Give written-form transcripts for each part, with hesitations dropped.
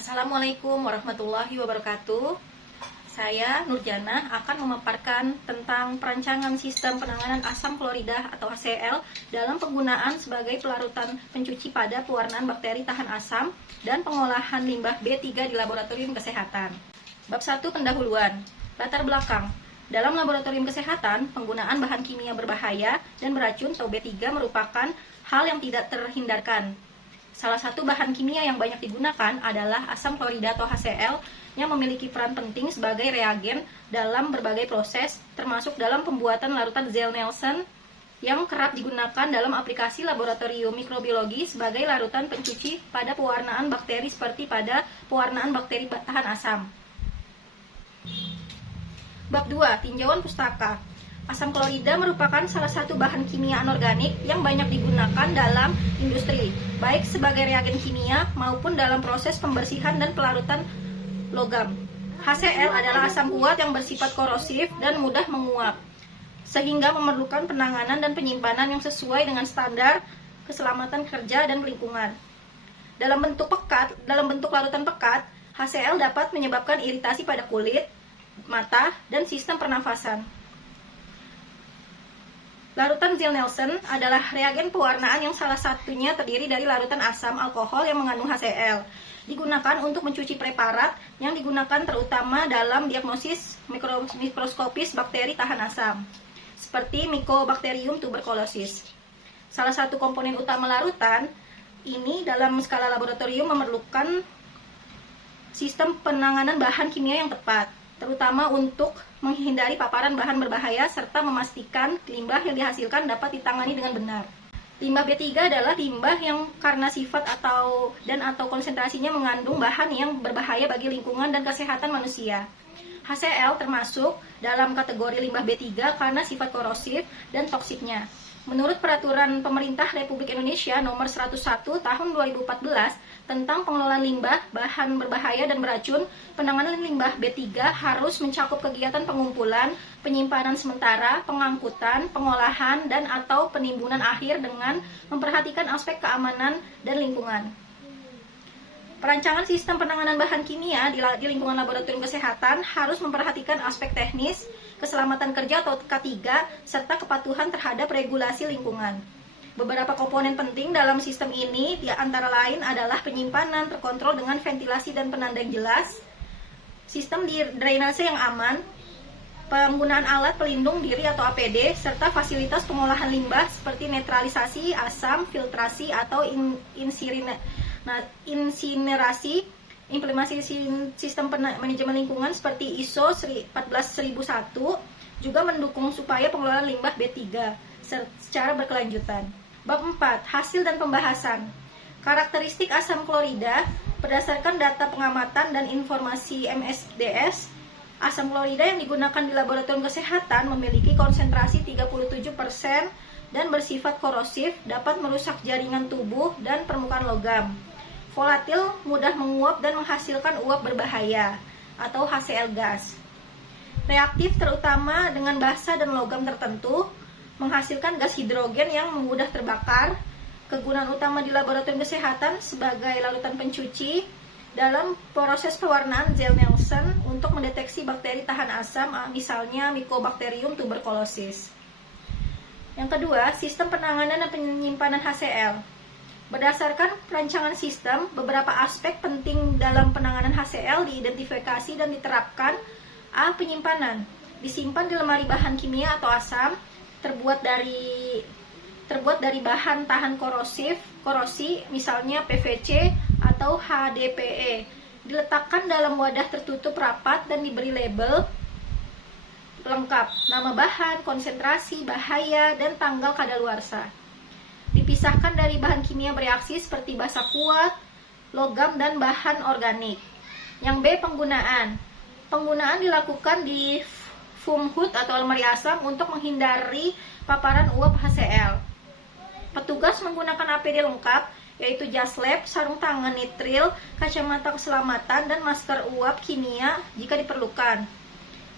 Assalamualaikum warahmatullahi wabarakatuh. Saya Nurjana akan memaparkan tentang perancangan sistem penanganan asam klorida atau HCl dalam penggunaan sebagai pelarutan pencuci pada pewarnaan bakteri tahan asam dan pengolahan limbah B3 di laboratorium kesehatan. Bab 1 pendahuluan. Latar belakang. Dalam laboratorium kesehatan, penggunaan bahan kimia berbahaya dan beracun atau B3 merupakan hal yang tidak terhindarkan. Salah satu bahan kimia yang banyak digunakan adalah asam klorida atau HCl yang memiliki peran penting sebagai reagen dalam berbagai proses, termasuk dalam pembuatan larutan Zell-Nelson yang kerap digunakan dalam aplikasi laboratorium mikrobiologi sebagai larutan pencuci pada pewarnaan bakteri seperti pada pewarnaan bakteri tahan asam. Bab 2. Tinjauan pustaka. Asam klorida merupakan salah satu bahan kimia anorganik yang banyak digunakan dalam industri, baik sebagai reagen kimia maupun dalam proses pembersihan dan pelarutan logam. HCl adalah asam kuat yang bersifat korosif dan mudah menguap, sehingga memerlukan penanganan dan penyimpanan yang sesuai dengan standar keselamatan kerja dan lingkungan. Dalam bentuk larutan pekat, HCl dapat menyebabkan iritasi pada kulit, mata, dan sistem pernafasan. Larutan Zell-Nelson adalah reagen pewarnaan yang salah satunya terdiri dari larutan asam alkohol yang mengandung HCl. Digunakan untuk mencuci preparat yang digunakan terutama dalam diagnosis mikroskopis bakteri tahan asam, seperti Mycobacterium tuberculosis. Salah satu komponen utama larutan ini dalam skala laboratorium memerlukan sistem penanganan bahan kimia yang tepat, terutama untuk menghindari paparan bahan berbahaya serta memastikan limbah yang dihasilkan dapat ditangani dengan benar. Limbah B3 adalah limbah yang karena sifat atau konsentrasinya mengandung bahan yang berbahaya bagi lingkungan dan kesehatan manusia. HCl termasuk dalam kategori limbah B3 karena sifat korosif dan toksiknya. Menurut Peraturan Pemerintah Republik Indonesia Nomor 101 Tahun 2014 tentang pengelolaan limbah, bahan berbahaya dan beracun, penanganan limbah B3 harus mencakup kegiatan pengumpulan, penyimpanan sementara, pengangkutan, pengolahan, dan atau penimbunan akhir dengan memperhatikan aspek keamanan dan lingkungan. Perancangan sistem penanganan bahan kimia di lingkungan laboratorium kesehatan harus memperhatikan aspek teknis, keselamatan kerja atau K3, serta kepatuhan terhadap regulasi lingkungan. Beberapa komponen penting dalam sistem ini antara lain adalah penyimpanan terkontrol dengan ventilasi dan penanda yang jelas, sistem drainase yang aman, penggunaan alat pelindung diri atau APD, serta fasilitas pengolahan limbah seperti netralisasi, asam, filtrasi, atau insinerasi, implementasi sistem manajemen lingkungan seperti ISO 14001 juga mendukung supaya pengelolaan limbah B3 secara berkelanjutan. Bab 4. Hasil dan pembahasan. Karakteristik asam klorida berdasarkan data pengamatan dan informasi MSDS, asam klorida yang digunakan di laboratorium kesehatan memiliki konsentrasi 37% dan bersifat korosif, dapat merusak jaringan tubuh dan permukaan logam. Volatil, mudah menguap dan menghasilkan uap berbahaya atau HCl gas. Reaktif terutama dengan basa dan logam tertentu, menghasilkan gas hidrogen yang mudah terbakar. Kegunaan utama di laboratorium kesehatan sebagai larutan pencuci dalam proses pewarnaan Zell-Nelson untuk mendeteksi bakteri tahan asam, misalnya Mycobacterium tuberculosis. Yang kedua, sistem penanganan dan penyimpanan HCl. Berdasarkan perancangan sistem, beberapa aspek penting dalam penanganan HCl diidentifikasi dan diterapkan. A. Penyimpanan. Disimpan di lemari bahan kimia atau asam, terbuat dari bahan tahan korosi, misalnya PVC atau HDPE. Diletakkan dalam wadah tertutup rapat dan diberi label lengkap, nama bahan, konsentrasi, bahaya, dan tanggal kadaluarsa. Dipisahkan dari bahan kimia bereaksi seperti basa kuat, logam, dan bahan organik. Yang B. Penggunaan. Penggunaan dilakukan di foam hood atau lemari asam untuk menghindari paparan uap HCl. Petugas menggunakan APD lengkap, yaitu jas lab, sarung tangan nitril, kacamata keselamatan, dan masker uap kimia jika diperlukan.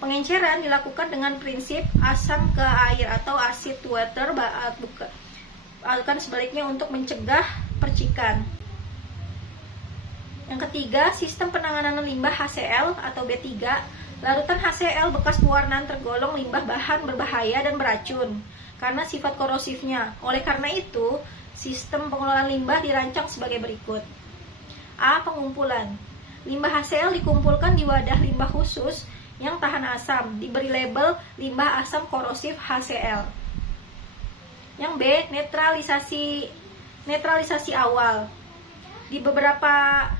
Pengenceran dilakukan dengan prinsip asam ke air atau acid to water, bukan sebaliknya untuk mencegah percikan. Yang ketiga, sistem penanganan limbah HCl atau B3. Larutan HCl bekas pewarnaan tergolong limbah bahan berbahaya dan beracun karena sifat korosifnya. Oleh karena itu, sistem pengelolaan limbah dirancang sebagai berikut. A. Pengumpulan. Limbah HCl dikumpulkan di wadah limbah khusus yang tahan asam, diberi label limbah asam korosif HCl. Yang B. Netralisasi awal. Di beberapa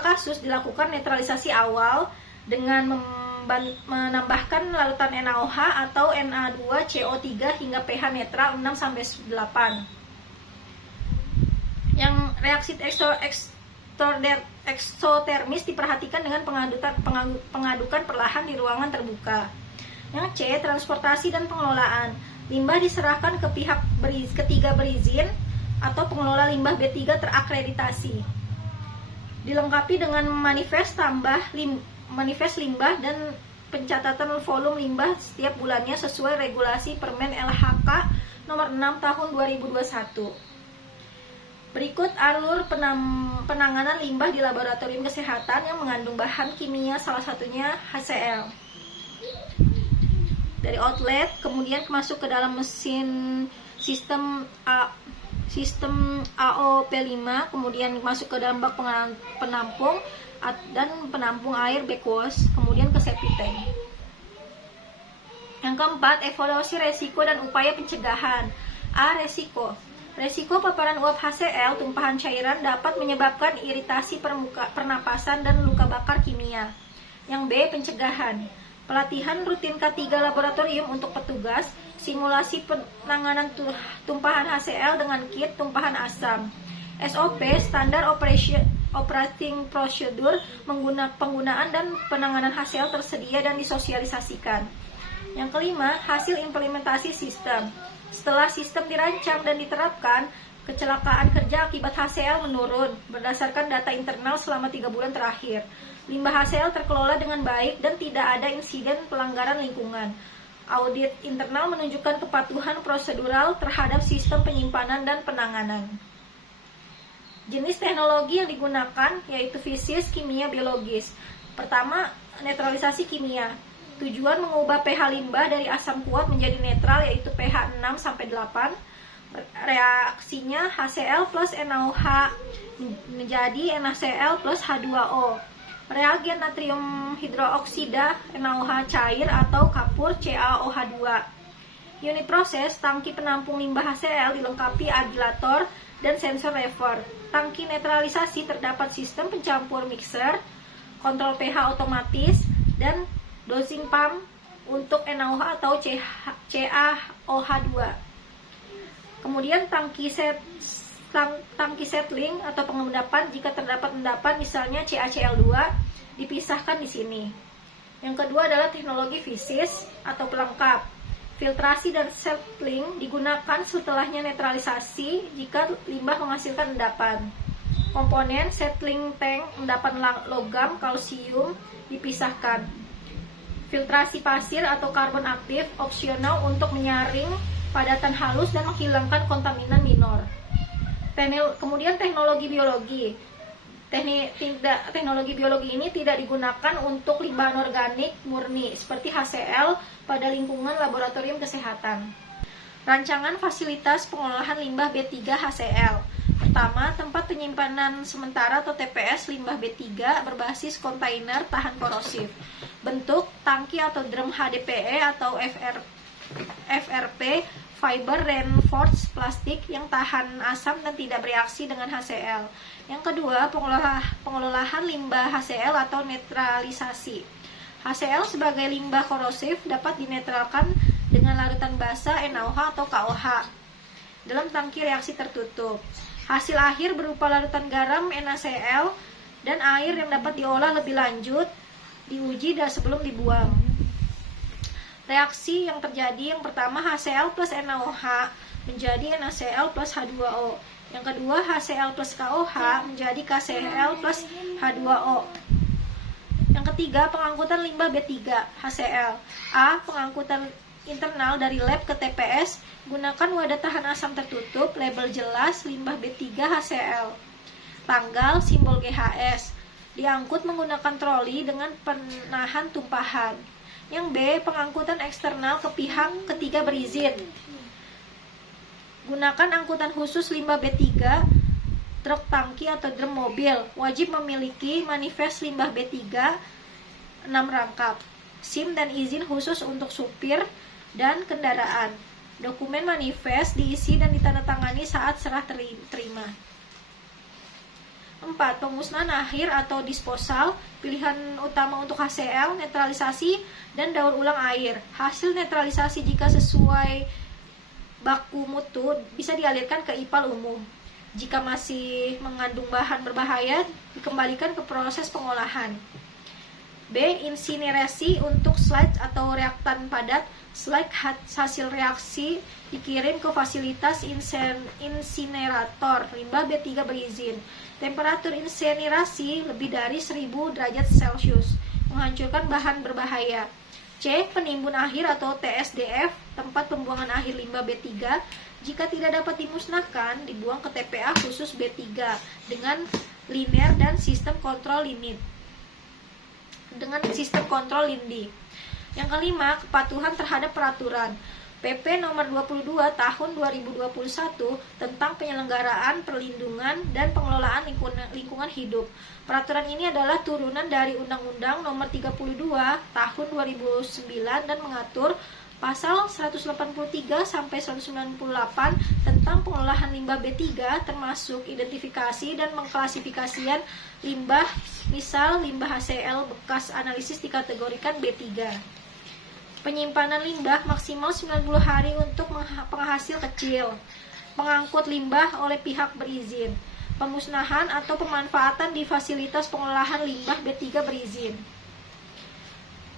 kasus dilakukan netralisasi awal dengan menambahkan larutan NaOH atau Na2CO3 hingga pH netral 6-8. Yang reaksi eksotermis diperhatikan dengan pengadukan perlahan di ruangan terbuka. Yang C. Transportasi dan pengelolaan. Limbah diserahkan ke pihak ketiga berizin atau pengelola limbah B3 terakreditasi. Dilengkapi dengan manifest limbah dan pencatatan volume limbah setiap bulannya sesuai regulasi Permen LHK nomor 6 tahun 2021. Berikut alur penanganan limbah di laboratorium kesehatan yang mengandung bahan kimia, salah satunya HCl. Dari outlet, kemudian masuk ke dalam mesin sistem AOP5, kemudian masuk ke dalam bak penampung dan penampung air backwash, kemudian ke septic tank. Yang keempat, evaluasi resiko dan upaya pencegahan. A. Resiko paparan uap HCl tumpahan cairan dapat menyebabkan iritasi pernapasan dan luka bakar kimia. Yang B. Pencegahan. Pelatihan rutin K3 laboratorium untuk petugas, simulasi penanganan tumpahan HCl dengan kit tumpahan asam. SOP, Standard Operating Procedure, penggunaan dan penanganan HCl tersedia dan disosialisasikan. Yang kelima, hasil implementasi sistem. Setelah sistem dirancang dan diterapkan, kecelakaan kerja akibat HCl menurun berdasarkan data internal selama 3 bulan terakhir. Limbah HCl terkelola dengan baik dan tidak ada insiden pelanggaran lingkungan. Audit internal menunjukkan kepatuhan prosedural terhadap sistem penyimpanan dan penanganan. Jenis teknologi yang digunakan yaitu fisis, kimia, biologis. Pertama, netralisasi kimia. Tujuan mengubah pH limbah dari asam kuat menjadi netral yaitu pH 6-8. Reaksinya HCl plus NaOH menjadi NaCl plus H2O. Reagen natrium hidroksida NaOH cair atau kapur CaOH2. Unit proses, tangki penampung limbah HCl dilengkapi agilator dan sensor lever. Tangki netralisasi terdapat sistem pencampur mixer, kontrol pH otomatis, dan dosing pump untuk NaOH atau CaOH2. Kemudian tangki settling atau pengendapan jika terdapat endapan misalnya CaCl2 dipisahkan di sini. Yang kedua adalah teknologi fisis atau pelengkap. Filtrasi dan settling digunakan setelahnya netralisasi jika limbah menghasilkan endapan. Komponen settling tank endapan logam kalsium dipisahkan. Filtrasi pasir atau karbon aktif opsional untuk menyaring padatan halus dan menghilangkan kontaminan minor. Kemudian teknologi biologi. Teknologi biologi ini tidak digunakan untuk limbah organik murni seperti HCl pada lingkungan laboratorium kesehatan. Rancangan fasilitas pengolahan limbah B3 HCl. Pertama, tempat penyimpanan sementara atau TPS limbah B3 berbasis kontainer tahan korosif. Bentuk tangki atau drum HDPE atau FRP, fiber reinforced plastik yang tahan asam dan tidak bereaksi dengan HCl. Yang kedua, pengelolaan limbah HCl atau netralisasi. HCl sebagai limbah korosif dapat dinetralkan dengan larutan basa NaOH atau KOH dalam tangki reaksi tertutup. Hasil akhir berupa larutan garam NaCl dan air yang dapat diolah lebih lanjut diuji dan sebelum dibuang. Reaksi yang terjadi yang pertama HCl plus NaOH menjadi NaCl plus H2O. Yang kedua HCl plus KOH menjadi KCl plus H2O. Yang ketiga pengangkutan limbah B3 HCl. A. Pengangkutan internal dari lab ke TPS. Gunakan wadah tahan asam tertutup, label jelas limbah B3 HCl. tanggal, simbol GHS. Diangkut menggunakan troli dengan penahan tumpahan. Yang B, pengangkutan eksternal ke pihak ketiga berizin. Gunakan angkutan khusus limbah B3, truk tangki atau drum mobil. Wajib memiliki manifest limbah B3 6 rangkap. SIM dan izin khusus untuk supir dan kendaraan. Dokumen manifest diisi dan ditandatangani saat serah terima. 4. Pemusnahan akhir atau disposal. Pilihan utama untuk HCl, netralisasi, dan daur ulang air. Hasil netralisasi jika sesuai baku mutu bisa dialirkan ke IPAL umum. Jika masih mengandung bahan berbahaya, dikembalikan ke proses pengolahan. B. Insinerasi untuk sludge atau reaktan padat. Sludge hasil reaksi dikirim ke fasilitas insinerator limbah B3 berizin. Temperatur insinerasi lebih dari 1000 derajat Celcius, menghancurkan bahan berbahaya. C. Penimbun akhir atau TSDF, tempat pembuangan akhir limbah B3. Jika tidak dapat dimusnahkan, dibuang ke TPA khusus B3 dengan linear dan sistem kontrol limit. Yang kelima, kepatuhan terhadap peraturan. PP nomor 22 tahun 2021 tentang penyelenggaraan, perlindungan, dan pengelolaan lingkungan hidup. Peraturan ini adalah turunan dari Undang-Undang nomor 32 tahun 2009 dan mengatur pasal 183 sampai 198 tentang pengolahan limbah B3 termasuk identifikasi dan mengklasifikasian limbah, misal limbah HCl bekas analisis dikategorikan B3. Penyimpanan limbah maksimal 90 hari untuk penghasil kecil. Pengangkut limbah oleh pihak berizin. Pemusnahan atau pemanfaatan di fasilitas pengolahan limbah B3 berizin.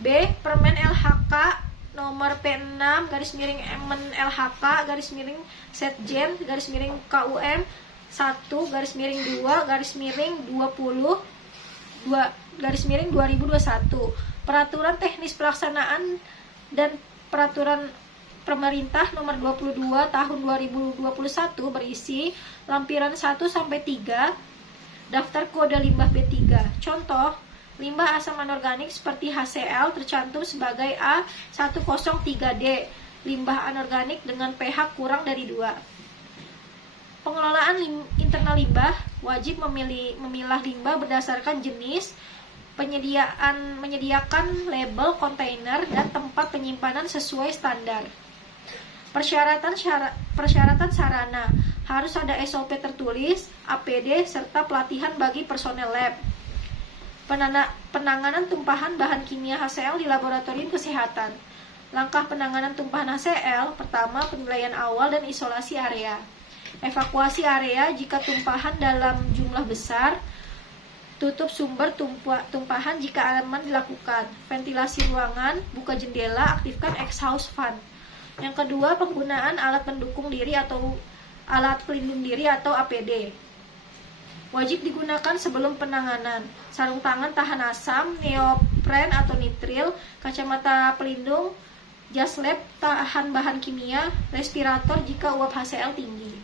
B. Permen LHK nomor P6 _MN LHK _Setjen _KUM 1 _20 2021. Peraturan teknis pelaksanaan dan peraturan pemerintah nomor 22 tahun 2021 berisi lampiran 1 sampai 3 daftar kode limbah B3. Contoh, limbah asam anorganik seperti HCl tercantum sebagai A103D, limbah anorganik dengan pH kurang dari 2. Pengelolaan internal limbah wajib memilah limbah berdasarkan jenis, menyediakan label kontainer dan tempat penyimpanan sesuai standar. Persyaratan sarana harus ada SOP tertulis, APD, serta pelatihan bagi personel lab. Penanganan tumpahan bahan kimia HCl di laboratorium kesehatan. Langkah penanganan tumpahan HCl: pertama, penilaian awal dan isolasi area. Evakuasi area jika tumpahan dalam jumlah besar. Tutup sumber tumpahan jika aman dilakukan. Ventilasi ruangan, buka jendela, aktifkan exhaust fan. Yang kedua, penggunaan alat pendukung diri atau alat pelindung diri atau APD. Wajib digunakan sebelum penanganan. Sarung tangan tahan asam, neopren atau nitril, kacamata pelindung, jas lab tahan bahan kimia, respirator jika uap HCl tinggi.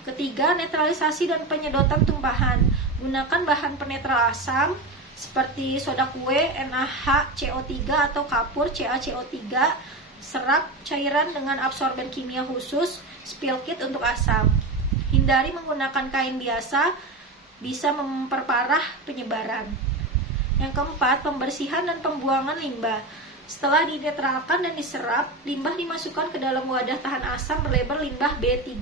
Ketiga, netralisasi dan penyedotan tumpahan. Gunakan bahan penetral asam seperti soda kue, NaHCO3 atau kapur, CaCO3, serap cairan dengan absorben kimia khusus, spill kit untuk asam. Hindari menggunakan kain biasa, bisa memperparah penyebaran. Yang keempat, pembersihan dan pembuangan limbah. Setelah dinetralkan dan diserap, limbah dimasukkan ke dalam wadah tahan asam berlabel limbah B3.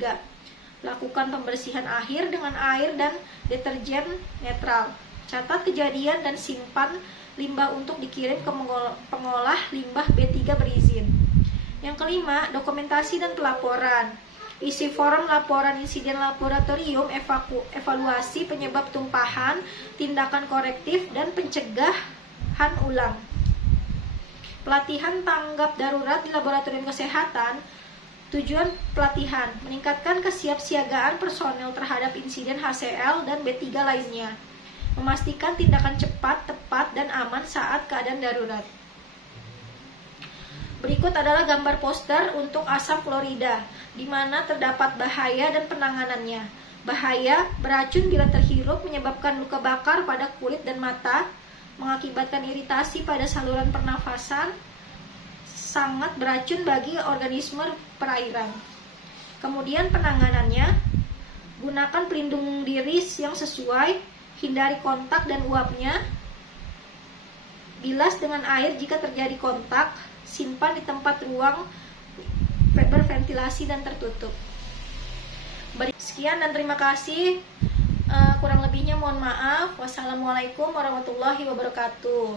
Lakukan pembersihan akhir dengan air dan deterjen netral. Catat kejadian dan simpan limbah untuk dikirim ke pengolah limbah B3 berizin. Yang kelima, dokumentasi dan pelaporan. Isi form laporan insiden laboratorium, evaluasi penyebab tumpahan, tindakan korektif, dan pencegahan ulang. Pelatihan tanggap darurat di laboratorium kesehatan. Tujuan pelatihan: meningkatkan kesiapsiagaan personel terhadap insiden HCl dan B3 lainnya, memastikan tindakan cepat, tepat, dan aman saat keadaan darurat. Berikut adalah gambar poster untuk asam klorida, di mana terdapat bahaya dan penanganannya. Bahaya, beracun bila terhirup, menyebabkan luka bakar pada kulit dan mata, mengakibatkan iritasi pada saluran pernafasan, sangat beracun bagi organisme perairan. Kemudian penanganannya, gunakan pelindung diri yang sesuai, hindari kontak dan uapnya, bilas dengan air jika terjadi kontak, simpan di tempat ruang berventilasi dan tertutup. Sekian dan terima kasih. Kurang lebihnya mohon maaf. Wassalamualaikum warahmatullahi wabarakatuh.